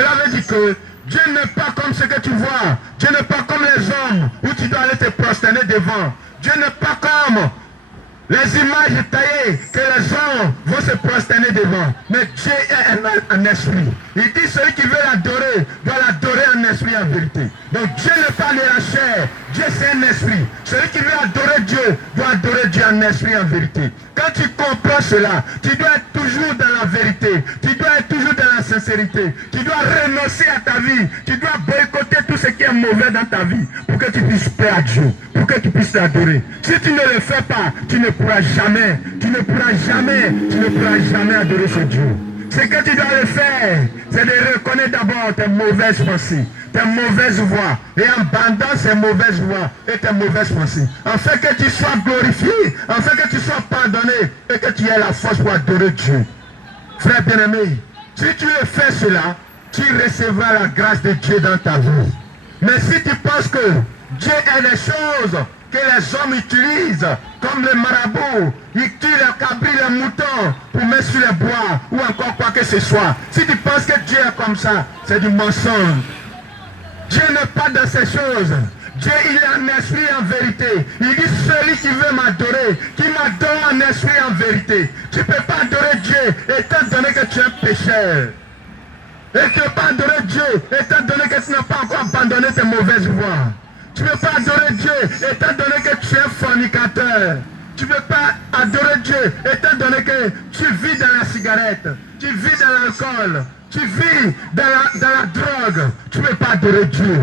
Cela veut dire que Dieu n'est pas comme ce que tu vois. Dieu n'est pas comme les hommes où tu dois aller te prosterner devant. Dieu n'est pas comme les images taillées que les gens vont se prosterner devant. Mais Dieu est un esprit. Il dit celui qui veut l'adorer doit l'adorer en esprit en vérité. Donc Dieu n'est pas de la chair. Dieu c'est un esprit. Celui qui veut adorer Dieu doit adorer Dieu en esprit en vérité. Quand tu comprends cela, tu dois être toujours dans la vérité. Tu dois être toujours dans la sincérité. Tu dois renoncer à ta vie. Tu dois boycotter tout ce qui est mauvais dans ta vie pour que tu puisses plaire à Dieu, pour que tu puisses l'adorer. Si tu ne le fais pas, tu ne pourras jamais, tu ne pourras jamais adorer ce Dieu. Ce que tu dois le faire, c'est de reconnaître d'abord tes mauvaises pensées, tes mauvaises voies, et abandonner ces mauvaises voies et tes mauvaises pensées, afin que tu sois glorifié, afin que tu sois pardonné, et que tu aies la force pour adorer Dieu. Frère bien-aimé, si tu le fais cela, tu recevras la grâce de Dieu dans ta vie. Mais si tu penses que Dieu est des choses que les hommes utilisent, comme les marabouts, ils tuent les cabris, les moutons, pour mettre sur les bois, ou encore quoi que ce soit. Si tu penses que Dieu est comme ça, c'est du mensonge. Dieu n'est pas dans ces choses. Dieu, il est en esprit en vérité. Il dit, celui qui veut m'adorer, qui m'adore en esprit en vérité. Tu ne peux pas adorer Dieu, étant donné que tu es un pécheur. Et tu ne peux pas adorer Dieu, étant donné que tu n'as pas encore abandonné tes mauvaises voies. Tu ne peux pas adorer Dieu, étant donné que tu es fornicateur. Tu ne peux pas adorer Dieu, étant donné que tu vis dans la cigarette, tu vis dans l'alcool, tu vis dans la drogue. Tu ne peux pas adorer Dieu.